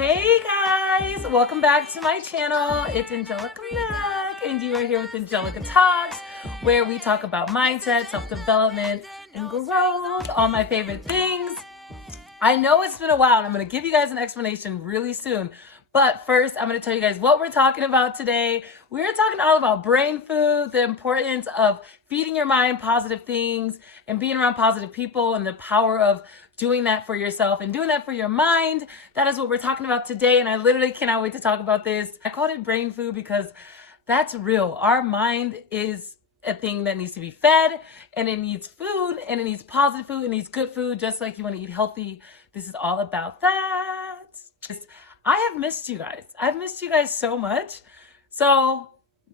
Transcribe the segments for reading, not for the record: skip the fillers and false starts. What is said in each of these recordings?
Hey guys, welcome back to my channel. It's Angelica Mack, and you are here with Angelica Talks, where we talk about mindset, self-development, and growth, all my favorite things. I know it's been a while, and I'm going to give you guys an explanation really soon. But first, I'm going to tell you guys what we're talking about today. We're talking all about brain food, the importance of feeding your mind positive things and being around positive people, and the power of doing that for yourself and doing that for your mind. That is what we're talking about today, and I literally cannot wait to talk about this. I called it brain food because that's real. Our mind is a thing that needs to be fed, and it needs food, and it needs positive food, it needs good food, just like you want to eat healthy. This is all about that. I have missed you guys. I've missed you guys so much. So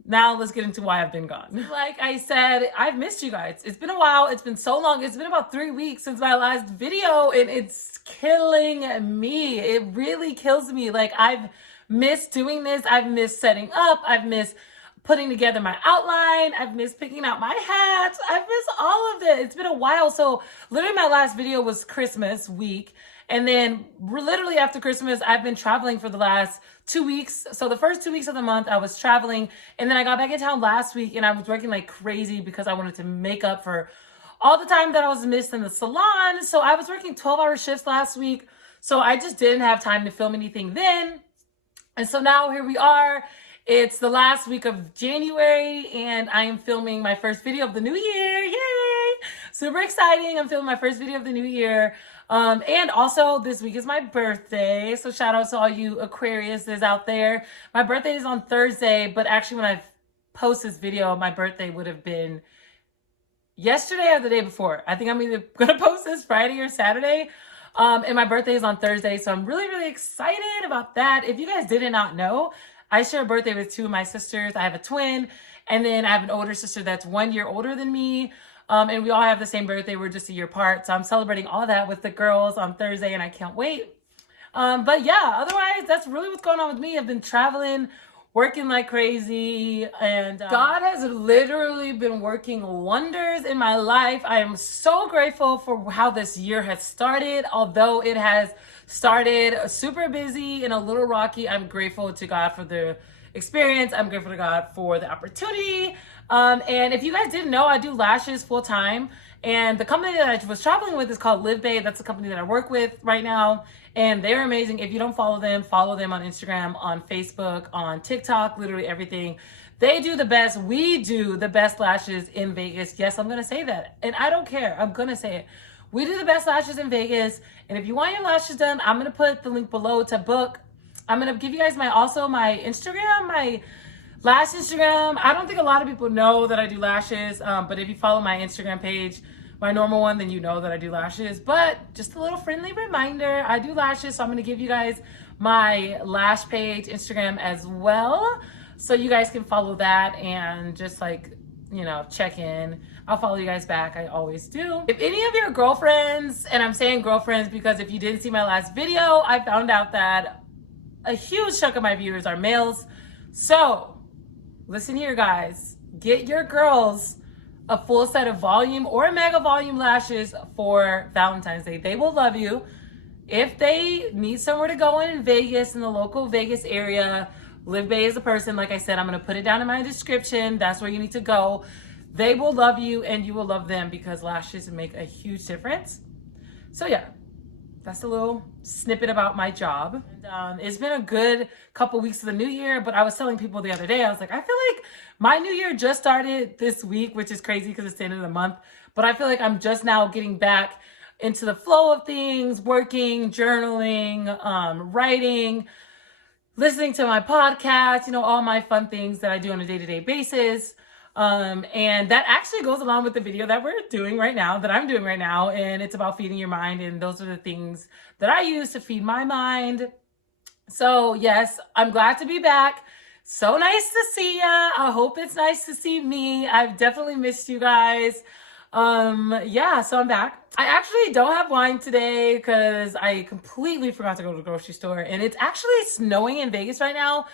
now let's get into why I've been gone. Like I said, I've missed you guys. It's been a while. It's been so long. It's been about 3 weeks since my last video, and it's killing me. It really kills me. Like, I've missed doing this. I've missed setting up. I've missed putting together my outline. I've missed picking out my hats. I've missed all of it. It's been a while. So literally my last video was Christmas week. And then literally after Christmas, I've been traveling for the last 2 weeks. So the first 2 weeks of the month, I was traveling. And then I got back in town last week, and I was working like crazy because I wanted to make up for all the time that I was missed in the salon. So I was working 12-hour shifts last week. So I just didn't have time to film anything then. And so now here we are. It's the last week of January, and I am filming my first video of the new year. Yay! Super exciting. I'm filming my first video of the new year. And also this week is my birthday. So shout out to all you Aquariuses out there. My birthday is on Thursday, but actually when I post this video, my birthday would have been yesterday or the day before. I think I'm either going to post this Friday or Saturday. And my birthday is on Thursday. So I'm really, really excited about that. If you guys did not know, I share a birthday with two of my sisters. I have a twin, and then I have an older sister that's 1 year older than me. And we all have the same birthday. We're just a year apart. So I'm celebrating all that with the girls on Thursday, and I can't wait. But yeah, otherwise, that's really what's going on with me. I've been traveling, working like crazy, and God has literally been working wonders in my life. I am so grateful for how this year has started. Although it has started super busy and a little rocky, I'm grateful to God for the experience. I'm grateful to God for the opportunity. And if you guys didn't know, I do lashes full time. And the company that I was traveling with is called LivBay. That's the company that I work with right now. And they're amazing. If you don't follow them on Instagram, on Facebook, on TikTok, literally everything. They do the best. We do the best lashes in Vegas. Yes, I'm going to say that. And I don't care. I'm going to say it. We do the best lashes in Vegas. And if you want your lashes done, I'm going to put the link below to book. I'm going to give you guys my Instagram, my lash Instagram. I don't think a lot of people know that I do lashes, but if you follow my Instagram page, my normal one, then you know that I do lashes. But just a little friendly reminder, I do lashes, so I'm going to give you guys my lash page Instagram as well, so you guys can follow that and just like, you know, check in. I'll follow you guys back. I always do. If any of your girlfriends, and I'm saying girlfriends because if you didn't see my last video, I found out that a huge chunk of my viewers are males. So listen here, guys. Get your girls a full set of volume or mega volume lashes for Valentine's Day. They will love you. If they need somewhere to go in Vegas, in the local Vegas area, LivBay is the person. Like I said, I'm going to put it down in my description. That's where you need to go. They will love you, and you will love them, because lashes make a huge difference. So yeah, that's a little snippet about my job. And, it's been a good couple weeks of the new year, but I was telling people the other day, I was like, I feel like my new year just started this week, which is crazy because it's the end of the month. But I feel like I'm just now getting back into the flow of things, working, journaling, writing, listening to my podcast, you know, all my fun things that I do on a day-to-day basis. And that actually goes along with the video that we're doing right now, that I'm doing right now. And it's about feeding your mind. And those are the things that I use to feed my mind. So yes, I'm glad to be back. So nice to see ya. I hope it's nice to see me. I've definitely missed you guys. Yeah, so I'm back. I actually don't have wine today because I completely forgot to go to the grocery store. And it's actually snowing in Vegas right now.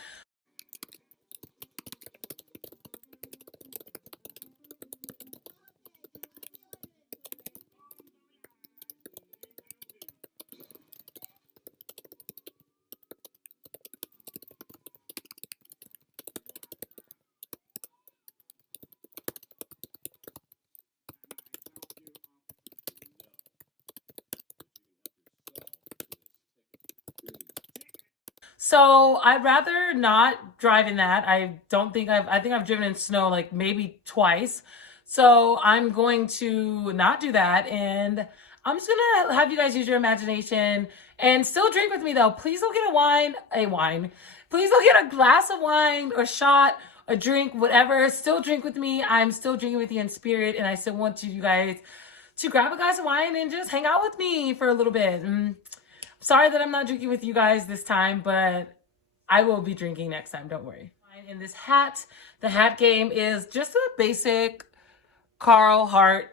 So I'd rather not drive in that. I think I've driven in snow like maybe twice. So I'm going to not do that. And I'm just gonna have you guys use your imagination and still drink with me though. Please don't get a wine. Please don't get a glass of wine or shot, a drink, whatever. Still drink with me. I'm still drinking with you in spirit. And I still want you guys to grab a glass of wine and just hang out with me for a little bit. Sorry that I'm not drinking with you guys this time, but I will be drinking next time. Don't worry. In this hat, the hat game is just a basic Carl Hart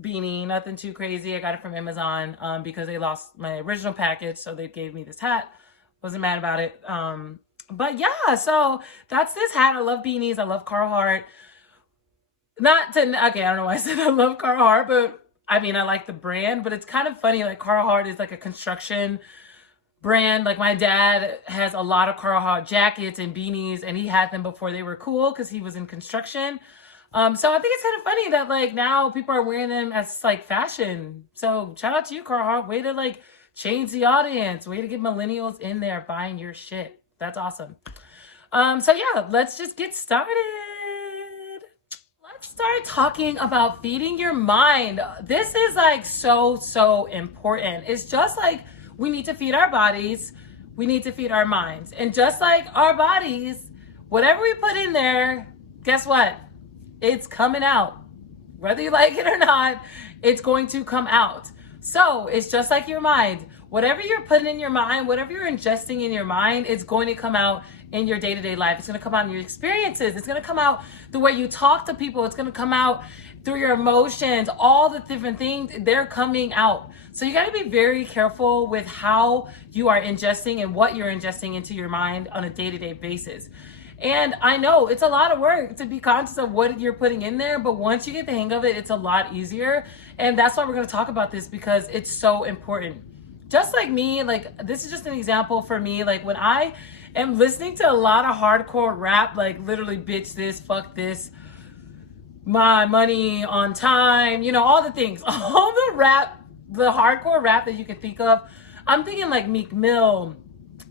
beanie, nothing too crazy. I got it from Amazon because they lost my original package, so they gave me this hat. Wasn't mad about it. But yeah, so that's this hat. I love beanies. I love Carl Hart. Okay, I don't know why I said I love Carl Hart, but I mean, I like the brand, but it's kind of funny. Like Carl Hart is like a construction brand. Like my dad has a lot of Carl Hart jackets and beanies, and he had them before they were cool because he was in construction. So I think it's kind of funny that like now people are wearing them as like fashion. So shout out to you, Carl Hart. Way to like change the audience. Way to get millennials in there buying your shit. That's awesome. So yeah, let's just get started. Let's start talking about feeding your mind. This is like so important. It's just like we need to feed our bodies, we need to feed our minds. And just like our bodies, whatever we put in there, guess what? It's coming out. Whether you like it or not, it's going to come out. So it's just like your mind. Whatever you're putting in your mind, whatever you're ingesting in your mind, it's going to come out in your day-to-day life. It's going to come out in your experiences. It's going to come out the way you talk to people. It's going to come out through your emotions, all the different things, they're coming out. So you got to be very careful with how you are ingesting and what you're ingesting into your mind on a day-to-day basis. And I know it's a lot of work to be conscious of what you're putting in there, but once you get the hang of it, it's a lot easier. And that's why we're going to talk about this, because it's so important. Just like me, like this is just an example for me. Like when I am listening to a lot of hardcore rap, like literally bitch this, fuck this, my money on time, you know, all the things, all the rap, the hardcore rap that you can think of. I'm thinking like Meek Mill,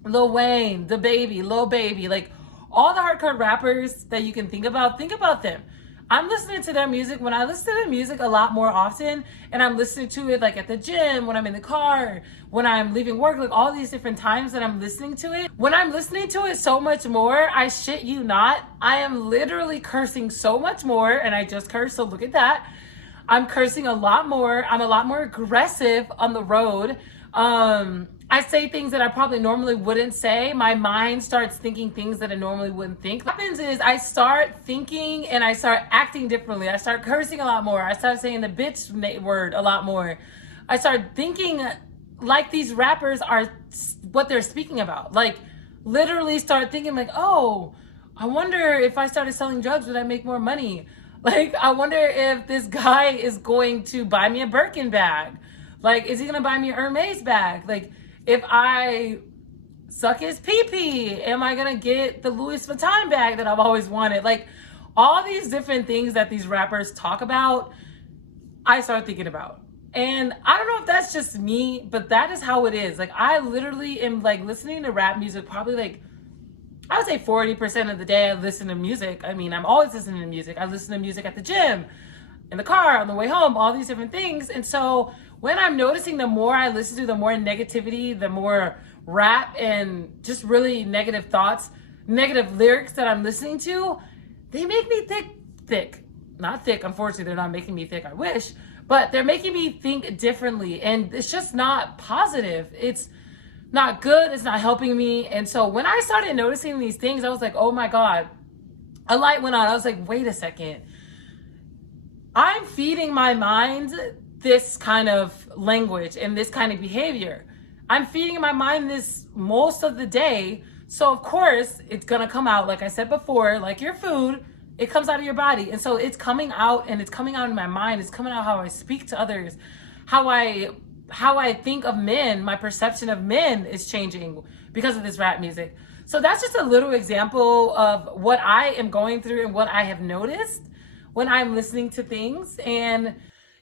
Lil Wayne, Lil Baby, like all the hardcore rappers that you can think about them. I'm listening to their music. When I listen to their music a lot more often, and I'm listening to it like at the gym, when I'm in the car, when I'm leaving work, like all these different times that I'm listening to it. When I'm listening to it so much more, I shit you not, I am literally cursing so much more, and I just cursed, so look at that. I'm cursing a lot more. I'm a lot more aggressive on the road. I say things that I probably normally wouldn't say. My mind starts thinking things that I normally wouldn't think. What happens is I start thinking and I start acting differently. I start cursing a lot more. I start saying the bitch word a lot more. I start thinking like these rappers are what they're speaking about. Like literally start thinking like, oh, I wonder if I started selling drugs, would I make more money? Like, I wonder if this guy is going to buy me a Birkin bag. Like, is he going to buy me a Hermes bag? Like, if I suck his pee-pee, am I going to get the Louis Vuitton bag that I've always wanted? Like, all these different things that these rappers talk about, I start thinking about. And I don't know if that's just me, but that is how it is. Like, I literally am, like, listening to rap music probably, like, I would say 40% of the day I listen to music. I mean, I'm always listening to music. I listen to music at the gym, in the car, on the way home, all these different things. And so when I'm noticing the more I listen to, the more negativity, the more rap and just really negative thoughts, negative lyrics that I'm listening to, they make me thick. Not thick, unfortunately, they're not making me thick, I wish, but they're making me think differently. And it's just not positive. It's not good. It's not helping me. And so when I started noticing these things, I was like, oh my God, a light went on. I was like, wait a second. I'm feeding my mind this kind of language and this kind of behavior. I'm feeding my mind this most of the day. So of course it's going to come out. Like I said before, like your food, it comes out of your body. And so it's coming out, and it's coming out in my mind. It's coming out how I speak to others, how I think of men. My perception of men is changing because of this rap music. So that's just a little example of what I am going through and what I have noticed when I'm listening to things. And,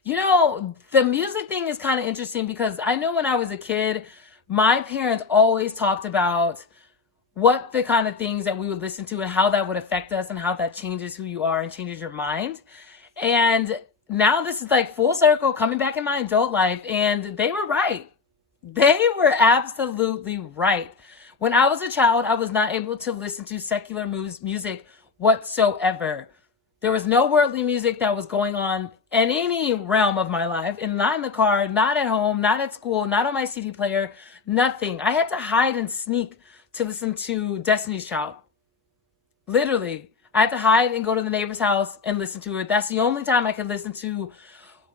you know, the music thing is kind of interesting because I know when I was a kid, my parents always talked about what the kind of things that we would listen to and how that would affect us and how that changes who you are and changes your mind. And now this is like full circle coming back in my adult life, and they were right. They were absolutely right. When I was a child, I was not able to listen to secular music whatsoever. There was no worldly music that was going on in any realm of my life, and not in the car, not at home, not at school, not on my CD player, nothing. I had to hide and sneak to listen to Destiny's Child. Literally, I had to hide and go to the neighbor's house and listen to it. That's the only time I could listen to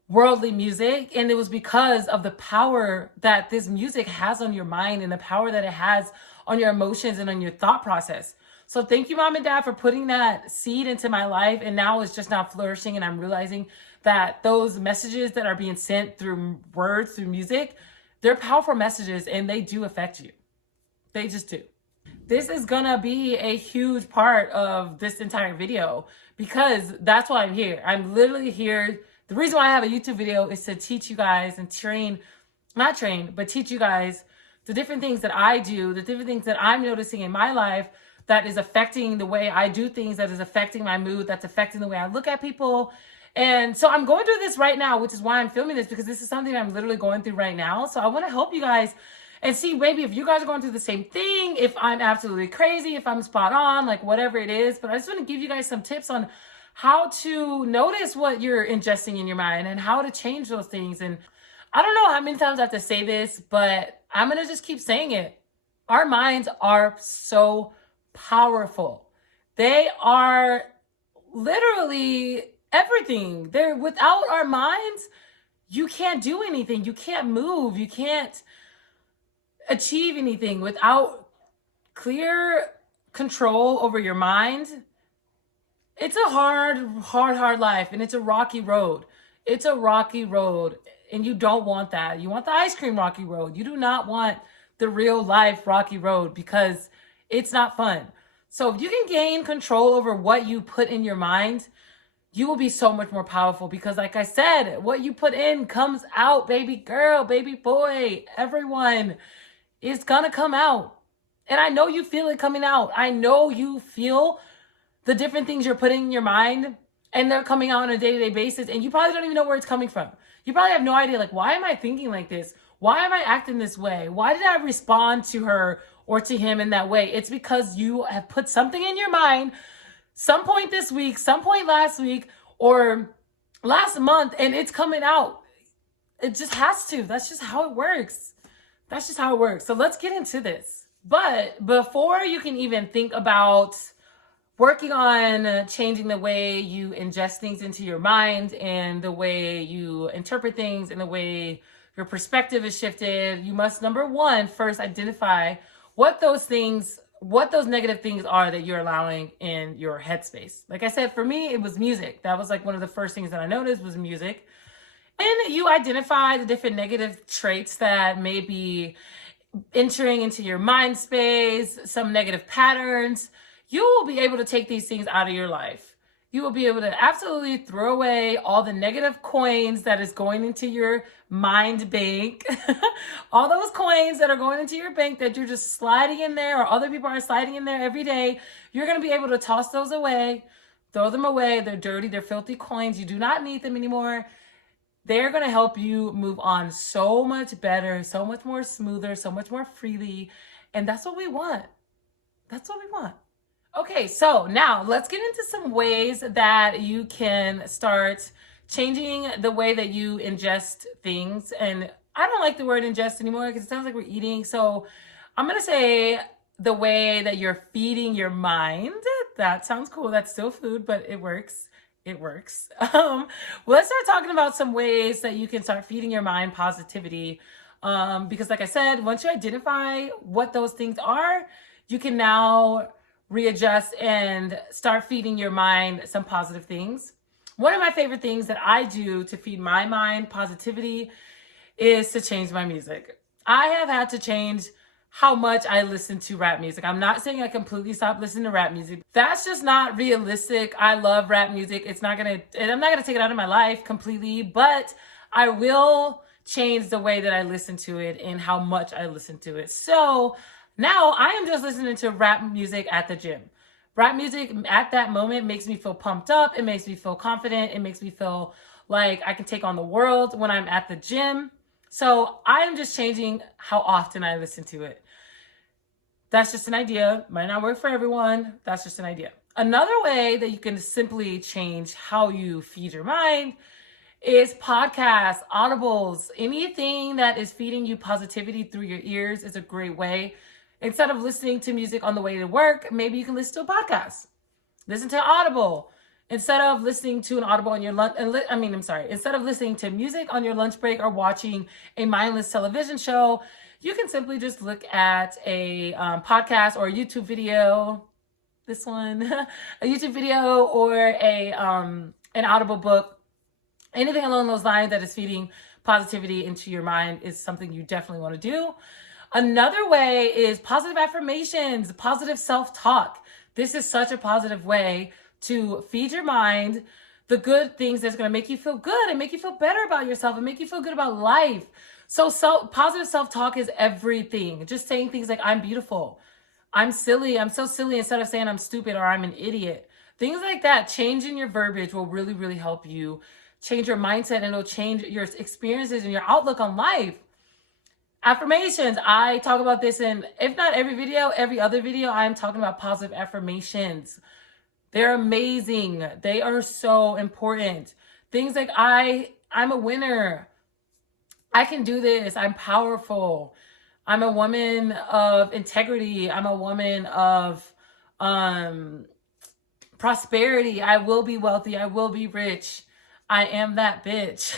worldly music, and it was because of the power that this music has on your mind and the power that it has on your emotions and on your thought process. So thank you, Mom and Dad, for putting that seed into my life, and now it's just now flourishing, and I'm realizing that those messages that are being sent through words, through music, they're powerful messages, and they do affect you. They just do. This is gonna be a huge part of this entire video because that's why I'm here. I'm literally here. The reason why I have a YouTube video is to teach you guys and teach you guys the different things that I do, the different things that I'm noticing in my life that is affecting the way I do things, that is affecting my mood, that's affecting the way I look at people. And so I'm going through this right now, which is why I'm filming this, because this is something I'm literally going through right now. So I want to help you guys and see maybe if you guys are going through the same thing, if I'm absolutely crazy, if I'm spot on, like whatever it is. But I just want to give you guys some tips on how to notice what you're ingesting in your mind and how to change those things. And I don't know how many times I have to say this, but I'm going to just keep saying it. Our minds are so powerful. They are literally everything. They're without our minds, you can't do anything. You can't move. You can't achieve anything without clear control over your mind. It's a hard life, and it's a rocky road. It's a rocky road, and you don't want that. You want the ice cream rocky road. You do not want the real life rocky road because it's not fun. So if you can gain control over what you put in your mind, you will be so much more powerful because, like I said, what you put in comes out, baby girl, baby boy, everyone. It's gonna come out. And I know you feel it coming out. I know you feel the different things you're putting in your mind, and they're coming out on a day-to-day basis, and you probably don't even know where it's coming from. You probably have no idea, like, why am I thinking like this? Why am I acting this way? Why did I respond to her or to him in that way? It's because you have put something in your mind some point this week, some point last week, or last month, and it's coming out. It just has to. That's just how it works. That's just how it works. So let's get into this. But before you can even think about working on changing the way you ingest things into your mind and the way you interpret things and the way your perspective is shifted, you must, number one, first identify what those negative things are that you're allowing in your headspace. Like I said, for me, it was music. That was like one of the first things that I noticed was music. And you identify the different negative traits that may be entering into your mind space, some negative patterns. You will be able to take these things out of your life. You will be able to absolutely throw away all the negative coins that is going into your mind bank. All those coins that are going into your bank that you're just sliding in there, or other people are sliding in there every day. You're going to be able to toss those away, throw them away. They're dirty, they're filthy coins. You do not need them anymore. They're going to help you move on so much better, so much more smoother, so much more freely. And that's what we want. That's what we want. Okay, so now let's get into some ways that you can start changing the way that you ingest things. And I don't like the word ingest anymore because it sounds like we're eating. So I'm going to say the way that you're feeding your mind. That sounds cool. That's still food, but it works. It works. Let's start talking about some ways that you can start feeding your mind positivity. Because like I said, once you identify what those things are, you can now readjust and start feeding your mind some positive things. One of my favorite things that I do to feed my mind positivity is to change my music. I have had to change how much I listen to rap music. I'm not saying I completely stopped listening to rap music. That's just not realistic. I love rap music. I'm not gonna take it out of my life completely, but I will change the way that I listen to it and how much I listen to it. So Now I am just listening to rap music at the gym. Rap music at that moment makes me feel pumped up. It makes me feel confident. It makes me feel like I can take on the world when I'm at the gym. So I'm just changing how often I listen to it. That's just an idea. Might not work for everyone. That's just an idea. Another way that you can simply change how you feed your mind is podcasts, audibles, anything that is feeding you positivity through your ears is a great way. Instead of listening to music on the way to work, maybe you can listen to a podcast. Listen to Audible. Instead of listening to an Audible on your lunch, instead of listening to music on your lunch break or watching a mindless television show, you can simply just look at a podcast or a YouTube video. This one, a YouTube video or an Audible book. Anything along those lines that is feeding positivity into your mind is something you definitely want to do. Another way is positive affirmations, positive self-talk. This is such a positive way to feed your mind the good things that's going to make you feel good and make you feel better about yourself and make you feel good about life. So positive self-talk is everything. Just saying things like, I'm beautiful, I'm silly, I'm so silly, instead of saying I'm stupid or I'm an idiot. Things like that, changing your verbiage will really, really help you change your mindset, and it'll change your experiences and your outlook on life. Affirmations. I talk about this in, if not every video, every other video, I'm talking about positive affirmations. They're amazing. They are so important. Things like I'm a winner. I can do this. I'm powerful. I'm a woman of integrity. I'm a woman of prosperity. I will be wealthy. I will be rich. I am that bitch.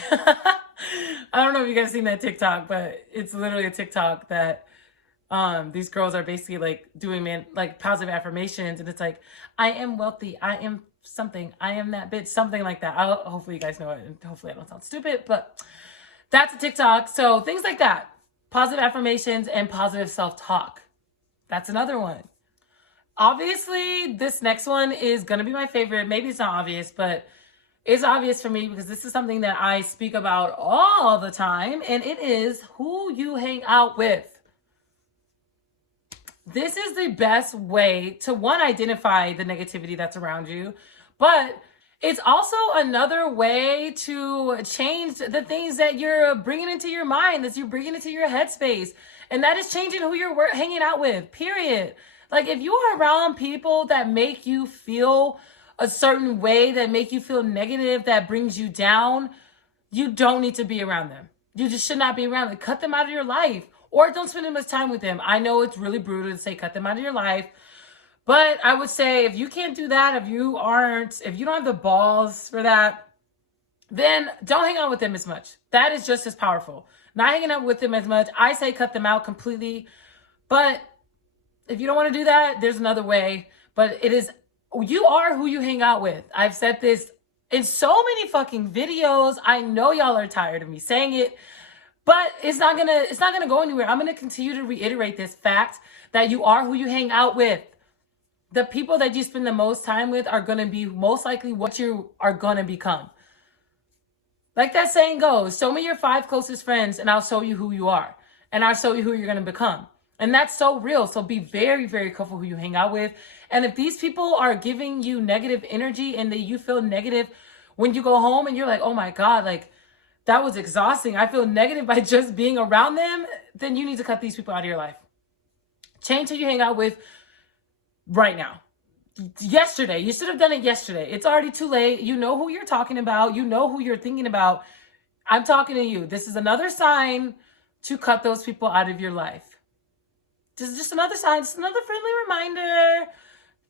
I don't know if you guys seen that TikTok, but it's literally a TikTok that these girls are basically like doing like positive affirmations, and it's like, I am wealthy, I am something, I am that bitch, something like that. Hopefully you guys know it, and hopefully I don't sound stupid, but that's a TikTok. So things like that, positive affirmations and positive self-talk. That's another one. Obviously, this next one is gonna be my favorite. Maybe it's not obvious, but it's obvious for me because this is something that I speak about all the time, and it is who you hang out with. This is the best way to, one, identify the negativity that's around you, but it's also another way to change the things that you're bringing into your mind, that you're bringing into your headspace, and that is changing who you're hanging out with, period. Like, if you are around people that make you feel a certain way, that make you feel negative, that brings you down, you don't need to be around them. You just should not be around them. Cut them out of your life, or don't spend as much time with them. I know it's really brutal to say cut them out of your life, but I would say if you can't do that, if you don't have the balls for that, then don't hang out with them as much. That is just as powerful. Not hanging out with them as much, I say cut them out completely. But if you don't want to do that, there's another way. But you are who you hang out with. I've said this in so many fucking videos. I know y'all are tired of me saying it, but it's not gonna go anywhere. I'm gonna continue to reiterate this fact that you are who you hang out with. The people that you spend the most time with are gonna be most likely what you are gonna become. Like that saying goes, show me your 5 closest friends and I'll show you who you are. And I'll show you who you're gonna become. And that's so real. So be very, very careful who you hang out with. And if these people are giving you negative energy and that you feel negative when you go home and you're like, oh my God, like that was exhausting, I feel negative by just being around them, then you need to cut these people out of your life. Change who you hang out with right now. Yesterday, you should have done it yesterday. It's already too late. You know who you're talking about. You know who you're thinking about. I'm talking to you. This is another sign to cut those people out of your life. Just another sign, just another friendly reminder.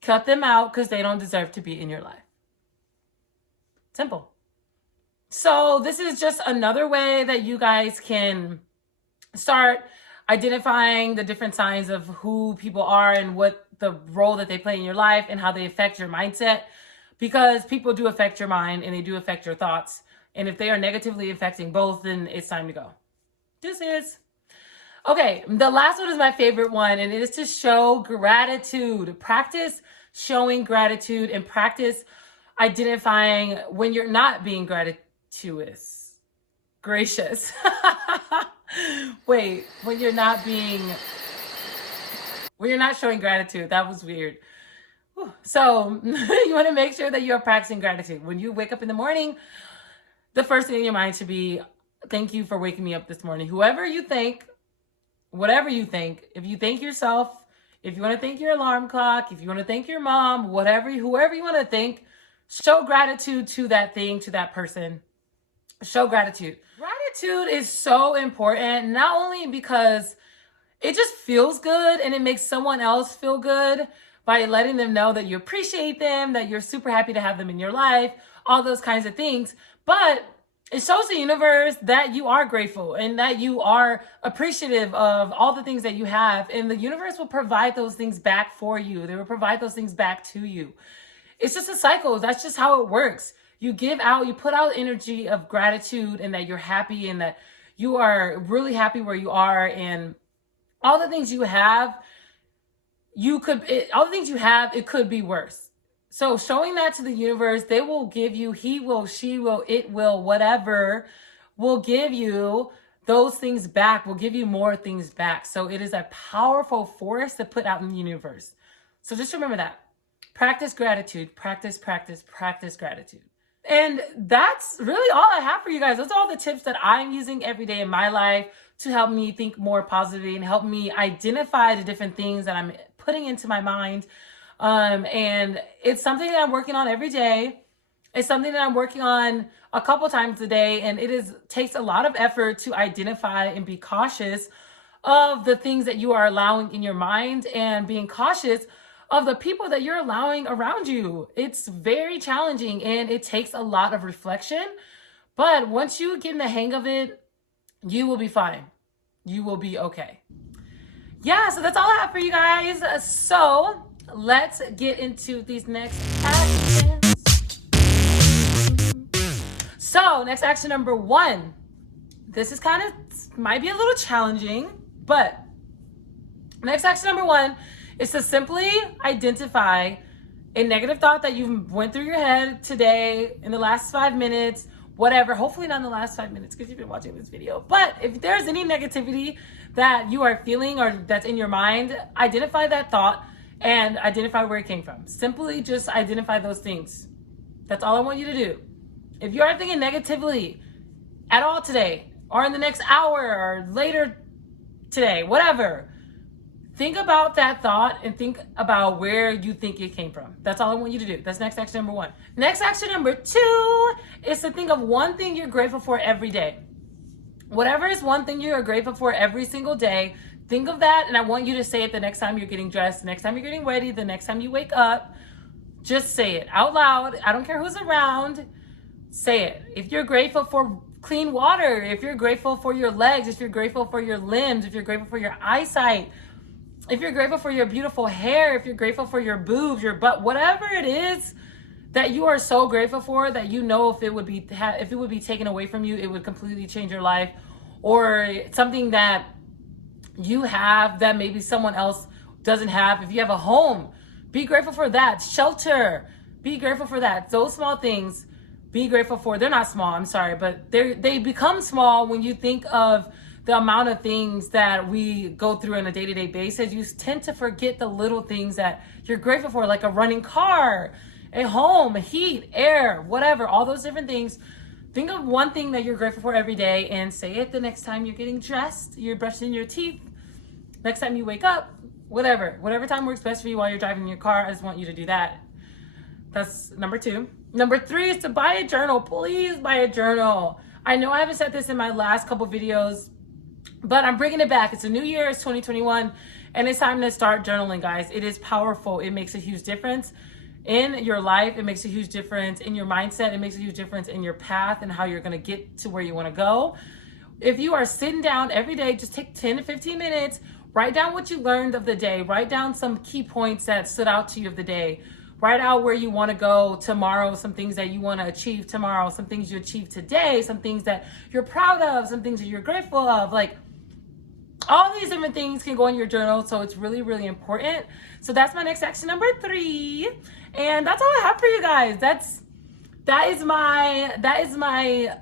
Cut them out because they don't deserve to be in your life. Simple. So this is just another way that you guys can start identifying the different signs of who people are and what the role that they play in your life and how they affect your mindset, because people do affect your mind and they do affect your thoughts. And if they are negatively affecting both, then it's time to go. Deuces. Okay, the last one is my favorite one, and it is to show gratitude. Practice showing gratitude and practice identifying when you're not being gracious. Wait, when you're not being when you're not showing gratitude. That was weird. Whew. So you want to make sure that you're practicing gratitude. When you wake up in the morning, the first thing in your mind should be, thank you for waking me up this morning. Whoever you thank, whatever you think, if you thank yourself, if you want to thank your alarm clock, if you want to thank your mom, whoever you want to thank, show gratitude to that thing, to that person. Show gratitude. Gratitude is so important, not only because it just feels good and it makes someone else feel good by letting them know that you appreciate them, that you're super happy to have them in your life, all those kinds of things. But it shows the universe that you are grateful and that you are appreciative of all the things that you have. And the universe will provide those things back for you. They will provide those things back to you. It's just a cycle. That's just how it works. You give out, you put out energy of gratitude and that you're happy and that you are really happy where you are, and all the things you have, it could be worse. So showing that to the universe, they will give you, he will, she will, it will, whatever, will give you those things back, will give you more things back. So it is a powerful force to put out in the universe. So just remember that. Practice gratitude, practice gratitude. And that's really all I have for you guys. Those are all the tips that I'm using every day in my life to help me think more positively and help me identify the different things that I'm putting into my mind. And it's something that I'm working on every day. It's something that I'm working on a couple times a day. And takes a lot of effort to identify and be cautious of the things that you are allowing in your mind, and being cautious of the people that you're allowing around you. It's very challenging and it takes a lot of reflection. But once you get in the hang of it, you will be fine. You will be okay. Yeah, so that's all I have for you guys. So let's get into these next actions. So next action number 1. This is might be a little challenging, but next action number 1 is to simply identify a negative thought that you went through your head today in the last 5 minutes, whatever. Hopefully not in the last 5 minutes because you've been watching this video. But if there's any negativity that you are feeling or that's in your mind, identify that thought and identify where it came from. Simply just identify those things. That's all I want you to do. If you are thinking negatively at all today, or in the next hour, or later today, whatever, think about that thought and think about where you think it came from. That's all I want you to do. That's next action number 1. Next action number 2 is to think of one thing you're grateful for every day. Whatever is one thing you are grateful for every single day, think of that, and I want you to say it the next time you're getting dressed, the next time you're getting ready, the next time you wake up. Just say it out loud. I don't care who's around. Say it. If you're grateful for clean water, if you're grateful for your legs, if you're grateful for your limbs, if you're grateful for your eyesight, if you're grateful for your beautiful hair, if you're grateful for your boobs, your butt, whatever it is that you are so grateful for, that you know if it would be taken away from you, it would completely change your life, or something that you have that maybe someone else doesn't have. If you have a home, be grateful for that. Shelter, be grateful for that. Those small things, be grateful for. They're not small, I'm sorry, but they become small when you think of the amount of things that we go through on a day-to-day basis. You tend to forget the little things that you're grateful for, like a running car, a home, heat, air, whatever, all those different things. Think of one thing that you're grateful for every day and say it the next time you're getting dressed, you're brushing your teeth, next time you wake up, whatever time works best for you while you're driving your car. I just want you to do that. That's number 2. Number 3 is to buy a journal. Please buy a journal. I know I haven't said this in my last couple videos, but I'm bringing it back. It's a new year, it's 2021, and it's time to start journaling, guys. It is powerful. It makes a huge difference in your life. It makes a huge difference in your mindset. It makes a huge difference in your path and how you're going to get to where you want to go. If you are sitting down every day, just take 10 to 15 minutes, write down what you learned of the day, write down some key points that stood out to you of the day, write out where you want to go tomorrow, some things that you want to achieve tomorrow, some things you achieved today, some things that you're proud of, some things that you're grateful of. Like, all these different things can go in your journal, so it's really, really important. So that's my next action number 3, and that's all I have for you guys. That is my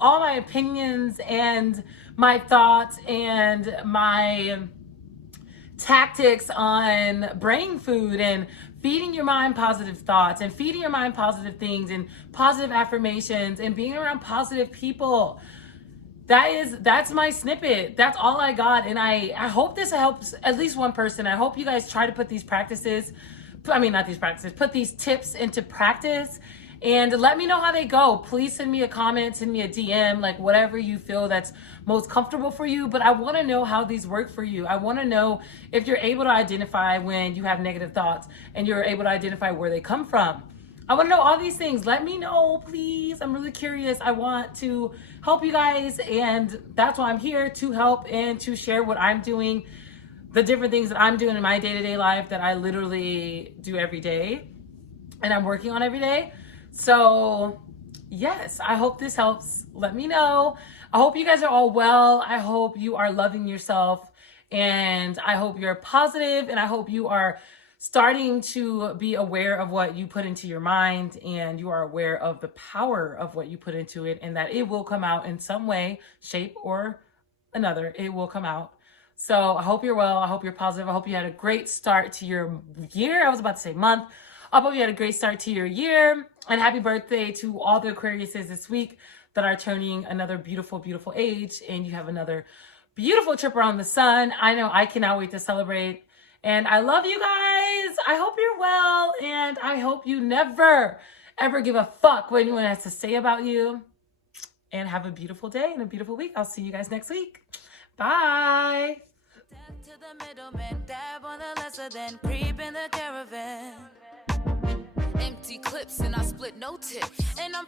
all my opinions and my thoughts and my tactics on brain food and feeding your mind positive thoughts and feeding your mind positive things and positive affirmations and being around positive people. That's my snippet. That's all I got. And I hope this helps at least one person. I hope you guys try to put these practices, not these practices, put these tips into practice, and let me know how they go. Please send me a comment, send me a DM, like whatever you feel that's most comfortable for you. But I want to know how these work for you. I want to know if you're able to identify when you have negative thoughts and you're able to identify where they come from. I want to know all these things. Let me know, please. I'm really curious. I want to help you guys, and that's why I'm here, to help and to share what I'm doing, the different things that I'm doing in my day-to-day life that I literally do every day and I'm working on every day. So yes, I hope this helps. Let me know. I hope you guys are all well. I hope you are loving yourself, and I hope you're positive, and I hope you are starting to be aware of what you put into your mind, and you are aware of the power of what you put into it, and that it will come out in some way, shape, or another. It will come out. So I hope you're well. I hope you're positive. I hope you had a great start to your year. I was about to say month. I hope you had a great start to your year, and happy birthday to all the Aquariuses this week that are turning another beautiful, beautiful age, and you have another beautiful trip around the sun. I know I cannot wait to celebrate. And I love you guys. I hope you're well. And I hope you never, ever give a fuck what anyone has to say about you. And have a beautiful day and a beautiful week. I'll see you guys next week. Bye. To the middleman, dab on the lesser, then creep in the caravan. Empty clips and I split no tip. And I'm